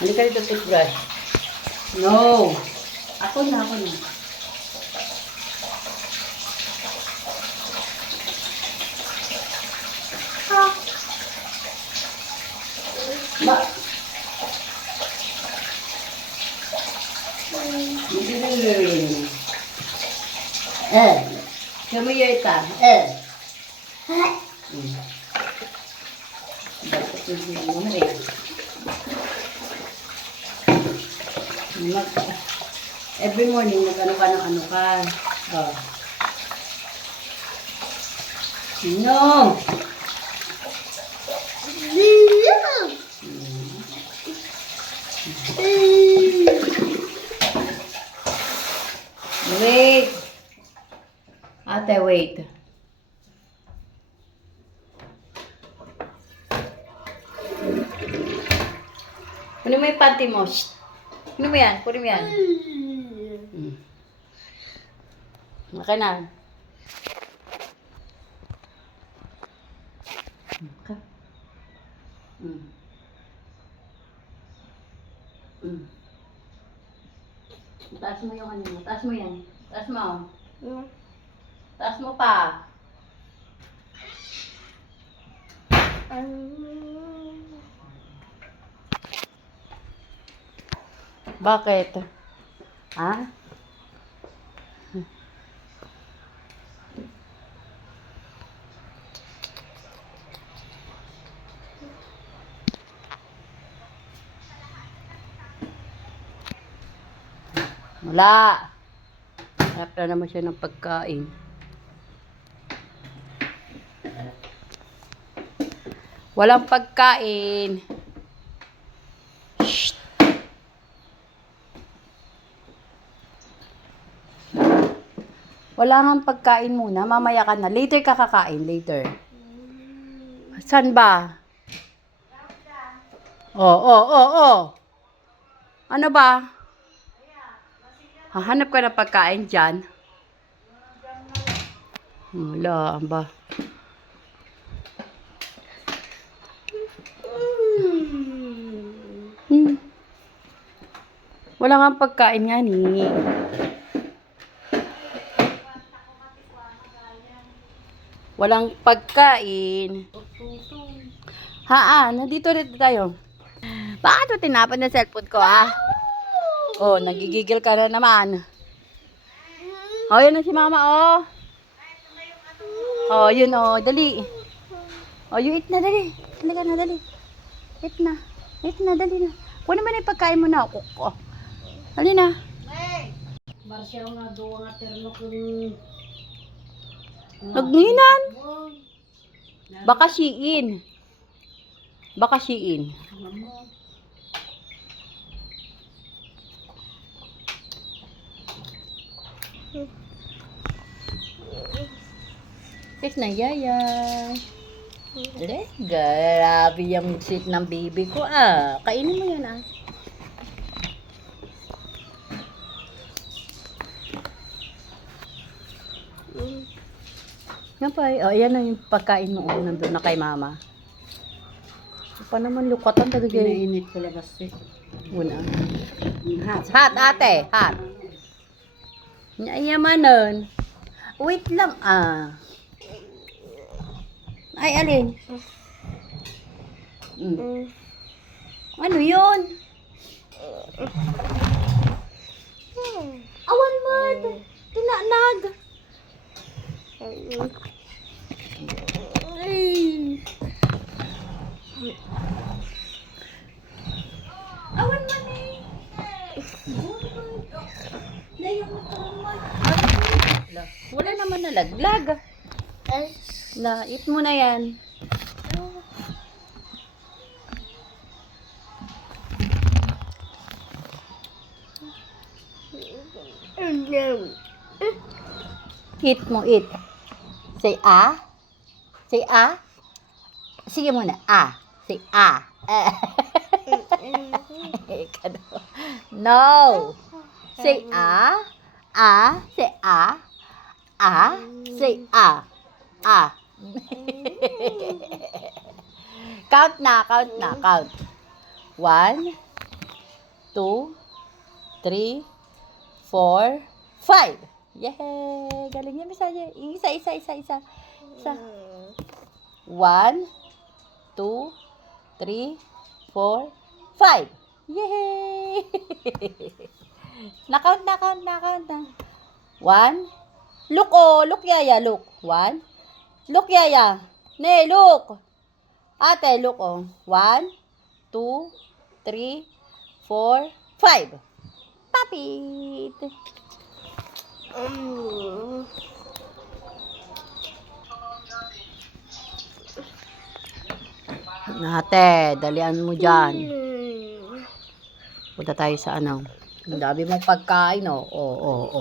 Halika dito, toothbrush. No. Ako na. Ba? Kamu ya ita. Every morning nag-ano ka ng ano ka. Oh. No. Wait. Ate, wait. Kunin mo yung panty mo. Shh. Kunin mo yan. Okay na. Okay. Taas mo yung ano mo. Taas mo yan. Taas mo. Taas mo pa. Bakit? Ha? Wala. Harap na naman siya ng pagkain. Walang pagkain. Shh. Wala nga pagkain muna. Mamaya ka na. Later ka kakain. Later. Saan ba? Oh. Ano ba? Hahanap ka ng pagkain dyan. Wala ba? Wala nga pagkain nga ni. Walang pagkain. Nandito tayo. Bakit mo tinapan ng cellphone ko, ha? Oh, nagigigil ka na naman. Oh, yun na si mama, oh. Oh, yun, oh. Dali. Oh, you eat na, dali. Dali ka na, dali. Eat na, dali na. Kunin mo na yung pagkain mo na. Oh. Dali na. Marsyaw nga doon nga terno kung... Nagninan. Baka siin. Kiss na, yaya. Grabe yung sweet ng baby ko, Kainin mo yan, Napay, ayan na yung pagkain mo, nandun na kay mama. Pa naman lukatan talaga yun. Pinainit ko labas Una. Hot, ate, hot. Naiyaman nun. Wait lang, Ay, alin? Ano yun? Awan mo. Tinanag. Ay. Awan mo ni. Wala naman nalaglag. Eat mo na yan. Eat mo, eat. Say Say Sige muna. Say No. Say Say Say Count. 1, 2, 3, 4, 5. Yay! Galing niya, Miss Aya. Isa. 1, 2, 3, 4, 5. Yay! Na-count na. 1. Look, Yaya, look. 1. Look, Yaya. Ne, look. Ate, look, oh. 1, 2, 3, 4, 5. Papit. Ate, dalian mo dyan. Punta tayo sa ano. Ang dami mong pagkain, oh. Oo.